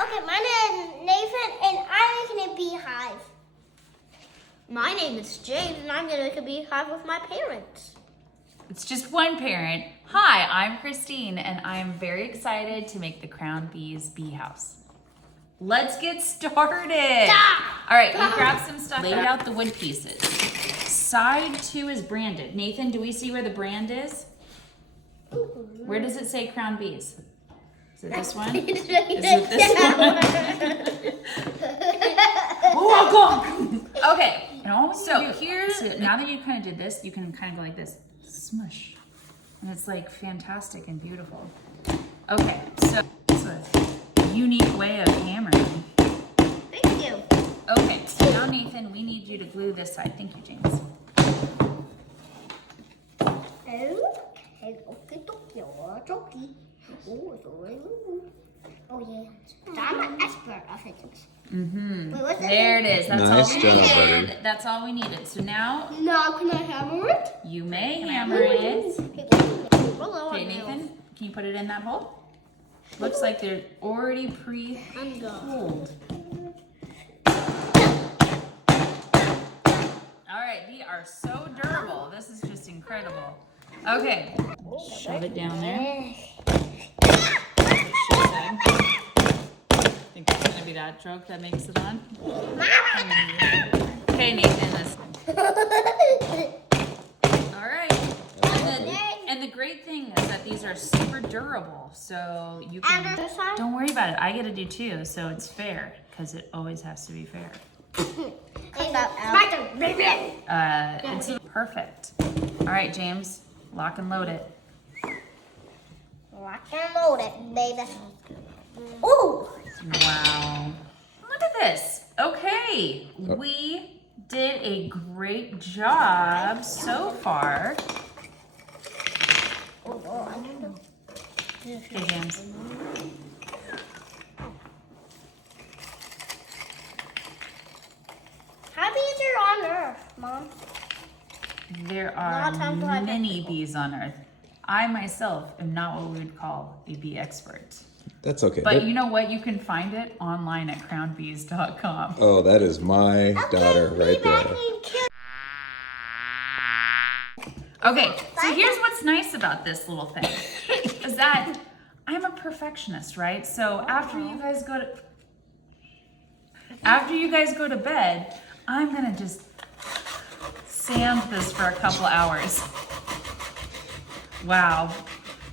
Okay, my name is Nathan, and I'm making a beehive. My name is James, and I'm gonna make a beehive with my parents. It's just one parent. Hi, I'm Christine, and I'm very excited to make the Crown Bees bee house. Let's get started. All right, you grab some stuff. Lay out the wood pieces. Side 2 is branded. Nathan, do we see where the brand is? Where does it say Crown Bees? Is it this one? Is it this one? Welcome. Okay. So here's now that you kind of did this, you can kind of go like this, smush, and it's like fantastic and beautiful. Okay, so it's a unique way of hammering. Thank you. Okay, so now Nathan, we need you to glue this side. Thank you, James. Oh yeah, I'm an expert of it. Mm-hmm. Wait, what's that? There it is. That's Nice all we job, needed. buddy. That's all we needed. So now Now can I hammer it? you may hammer it. Okay, Nathan, can you put it in that hole? Looks like they're already pre-holed. All right, they are so durable. This is just incredible. Okay, shove it down there. I think it's gonna be that joke that makes it on. Okay, Nathan. All right. And the great thing is that these are super durable, so you can. Don't worry about it. I get to do too, so it's fair because it always has to be fair. It's perfect. All right, James, lock and load it. Lock and load it, baby. Ooh! Wow. Look at this. Okay, we did a great job so far. Okay, James. How bees are on Earth, Mom? There are many bees on Earth. I myself am not what we would call a bee expert. That's okay. But you know what? You can find it online at crownbees.com. Oh, that is my daughter right there. Okay, so here's what's nice about this little thing, is that I'm a perfectionist, right? So after you guys go to bed, I'm gonna just sand this for a couple hours. Wow,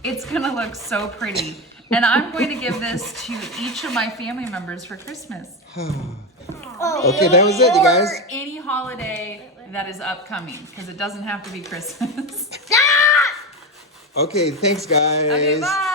it's gonna look so pretty. And I'm going to give this to each of my family members for Christmas. Okay, that was it, you guys. Or any holiday that is upcoming, because it doesn't have to be Christmas. Okay, thanks, guys. Okay, bye.